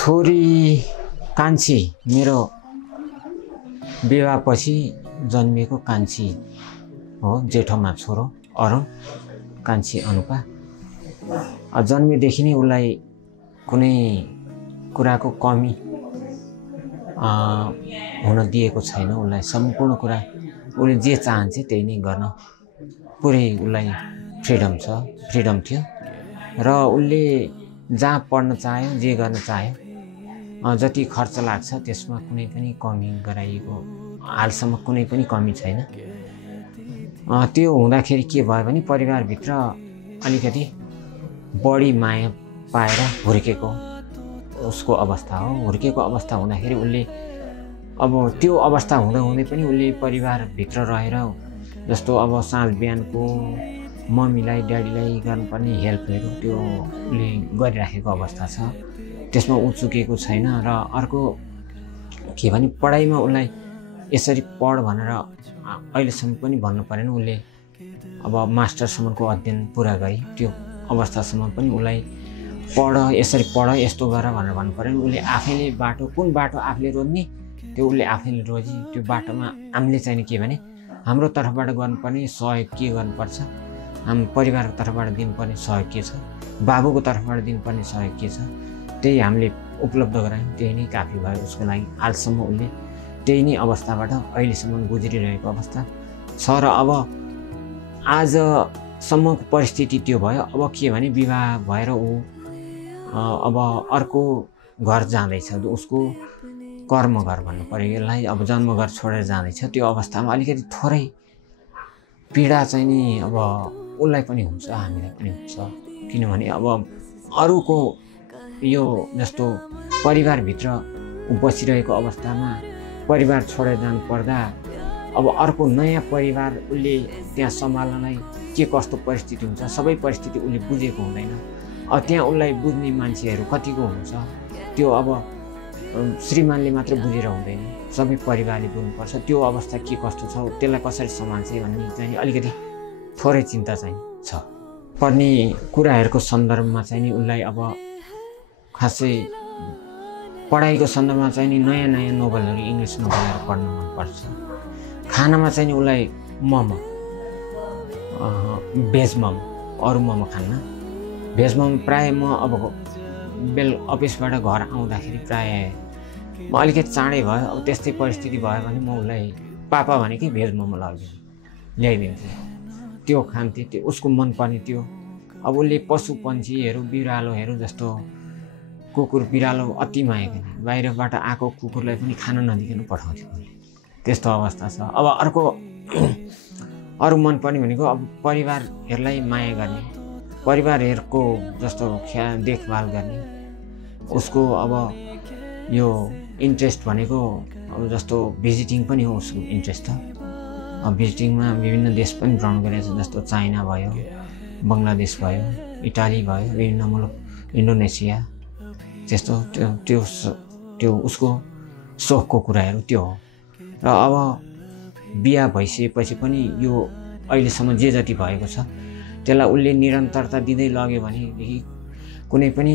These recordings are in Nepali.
छोरी कान्छी मेरो विवाहपछि जन्मिएको कान्छी हो। जेठोमा छोरो अरुण, कान्छी अनुपा। जन्मेदेखि नै उसलाई कुनै कुराको कमी हुन दिएको छैन। उसलाई सम्पूर्ण कुरा उसले जे चाहन्छ त्यही नै गर्न पुरै उसलाई फ्रिडम थियो र उसले जहाँ पढ्न चाह्यो, जे गर्न चाह्यो, जति खर्च लाग्छ त्यसमा कुनै पनि कमी गराइएको हालसम्म कुनै पनि कमी छैन। त्यो हुँदाखेरि के भयो भने परिवारभित्र अलिकति बढी माया पाएर हुर्केको उसको अवस्था हो। हुर्केको अवस्था हुँदाखेरि उसले अब त्यो अवस्था हुँदै पनि उसले परिवारभित्र रहेर जस्तो अब साँझ बिहानको मम्मीलाई ड्याडीलाई गर्नुपर्ने हेल्पहरू त्यो उसले गरिराखेको अवस्था छ। त्यसमा ऊ चुकेको छैन। र अर्को के भने पढाइमा उसलाई यसरी पढ भनेर अहिलेसम्म पनि भन्नु परेन। उसले अब मास्टरसम्मको अध्ययन पुरा गरी त्यो अवस्थासम्म पनि उसलाई पढ, यसरी पढ, यस्तो गर भनेर भन्नु परेन। उसले आफैले कुन बाटो आफूले रोज्ने त्यो उसले आफैले रोजी। त्यो बाटोमा हामीले चाहिँ के भने हाम्रो तर्फबाट गर्नुपर्ने सहयोग के गर्नुपर्छ, हाम्रो परिवारको तर्फबाट दिनुपर्ने सहयोग के छ, बाबुको तर्फबाट दिनुपर्ने सहयोग के छ, त्यही हामीले उपलब्ध गरायौँ। त्यही नै काफी भयो उसको लागि। हालसम्म उसले त्यही नै अवस्थाबाट अहिलेसम्म गुज्रिरहेको अवस्था छ। र अब आजसम्मको परिस्थिति त्यो भयो। अब के भने विवाह भएर ऊ अब अर्को घर जाँदैछ। उसको कर्मघर भन्नु पर्यो यसलाई। अब जन्मघर छोडेर जाँदैछ। त्यो अवस्थामा अलिकति थोरै पीडा चाहिँ नि अब उसलाई पनि हुन्छ, हामीलाई पनि हुन्छ। किनभने अब अरूको यो जस्तो परिवारभित्र बसिरहेको अवस्थामा परिवार छोडेर जानु पर्दा अब अर्को नयाँ परिवार उसले त्यहाँ सम्हाल्नलाई के कस्तो परिस्थिति हुन्छ, सबै परिस्थिति उसले बुझेको हुँदैन। अब त्यहाँ उसलाई बुझ्ने मान्छेहरू कतिको हुन्छ त्यो अब श्रीमानले मात्र बुझेर हुँदैन, सबै परिवारले बुझ्नुपर्छ। त्यो अवस्था के कस्तो छ, त्यसलाई कसरी सम्हाल्छ भन्ने चाहिँ अलिकति थोरै चिन्ता चाहिँ छ। पढ्ने कुराहरूको सन्दर्भमा चाहिँ नि उसलाई अब खासै पढाइको सन्दर्भमा चाहिँ नि नयाँ नयाँ नोभलहरू, इङ्ग्लिस नोभलहरू पढ्न मनपर्छ। खानामा चाहिँ नि उसलाई मोमो, भेज मोमो, अरू मोमो खान्न। भेज मोमो प्रायः म अब अफिसबाट घर आउँदाखेरि प्रायः म अलिकति चाँडै भयो, अब त्यस्तै परिस्थिति भयो भने म उसलाई पापा भनेकै भेज मोमो ल्याइदिन्थेँ। त्यो खान्थेँ, त्यो उसको मनपर्ने। त्यो अब उसले पशु पन्छीहरू, बिरालोहरू जस्तो कुकुर बिरालो अति माया गर्ने। बाहिरबाट आएको कुकुरलाई पनि खान नदिकन पठाउँथ्यो। त्यस्तो अवस्था छ। अब अरू मनपर्ने भनेको अब परिवारहरूलाई माया गर्ने, परिवारहरूको जस्तो देखभाल गर्ने। उसको अब यो इन्ट्रेस्ट भनेको अब जस्तो भिजिटिङ पनि हो उसको इन्ट्रेस्ट त। अब भिजिटिङमा विभिन्न देश पनि भ्रमण गरेको छ। जस्तो चाइना भयो, बङ्गलादेश भयो, इटाली भयो, विभिन्न मुलुक, इन्डोनेसिया, त्यस्तो त्यो उसको सोखको कुराहरू त्यो हो। र अब बिहा भइसकेपछि पनि यो अहिलेसम्म जे जति भएको छ त्यसलाई उसले निरन्तरता दिँदै लग्यो भनेदेखि कुनै पनि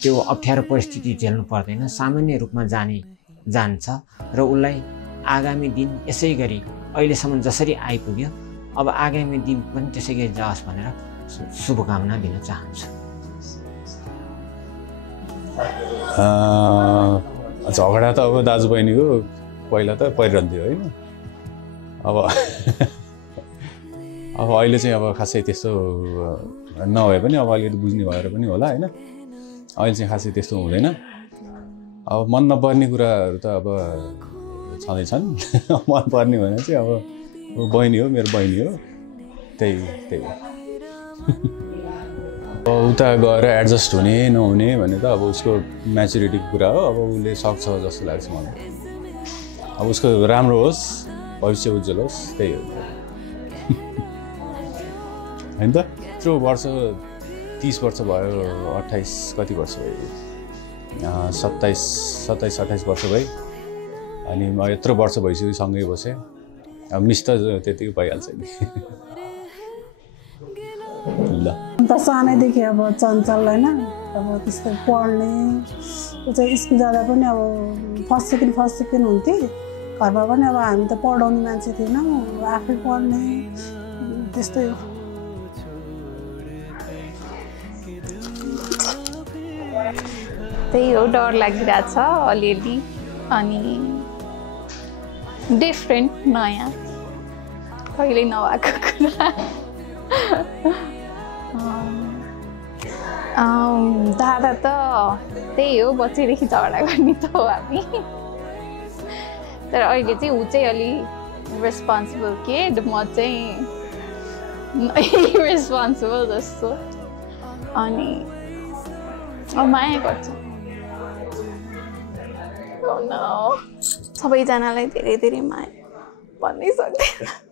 त्यो अप्ठ्यारो परिस्थिति झेल्नु पर्दैन, सामान्य रूपमा जान्छ। र उसलाई आगामी दिन यसै गरी अहिलेसम्म जसरी आइपुग्यो अब आगामी दिन पनि त्यसै गरी जाओस् भनेर शुभकामना दिन चाहन्छु। झगडा त अब दाजुबहिनीको पहिला त परिरहन्थ्यो होइन। अब अहिले चाहिँ अब खासै त्यस्तो नभए पनि अब अलिकति बुझ्ने भएर पनि होला होइन। अहिले चाहिँ खासै त्यस्तो हुँदैन। अब मन नपर्ने कुराहरू त अब छँदैछन्। मन पर्ने भने चाहिँ अब बहिनी हो, मेरो बहिनी हो, त्यही हो। उता गएर एडजस्ट हुने नहुने भने त अब उसको म्याचुरिटीको कुरा हो। अब उसले सक्छ जस्तो लाग्छ मलाई। अब उसको राम्रो होस्, भविष्य उज्जवल होस्, त्यही हो होइन त। यत्रो वर्ष 30 वर्ष भयो, 28 कति वर्ष भयो, 27-28 वर्ष भयो। अनि म यत्रो वर्ष भइसक्यो सँगै बसेँ। अब मिस त त्यतिकै भइहाल्छ नि। ल त सानैदेखि अब चञ्चल होइन, अब त्यस्तै पढ्ने ऊ चाहिँ स्कुल जाँदा पनि अब फर्स्ट सेकेन्ड हुन्थे घरमा पनि अब हामी त पढाउने मान्छे थिएनौँ आफै पढ्ने त्यस्तै हो त्यही हो डर लागिरहेछ अलिअलि अनि डिफ्रेन्ट नयाँ कहिल्यै नभएको कुरा दादा त त्यही हो बच्चैदेखि झगडा गर्ने त हो हामी तर अहिले चाहिँ ऊ चाहिँ अलि रेस्पोन्सिबल किड म चाहिँ रेस्पोन्सिबल जस्तो अनि माया गर्छ सबैजनालाई धेरै धेरै माया भन्नै सक्दैन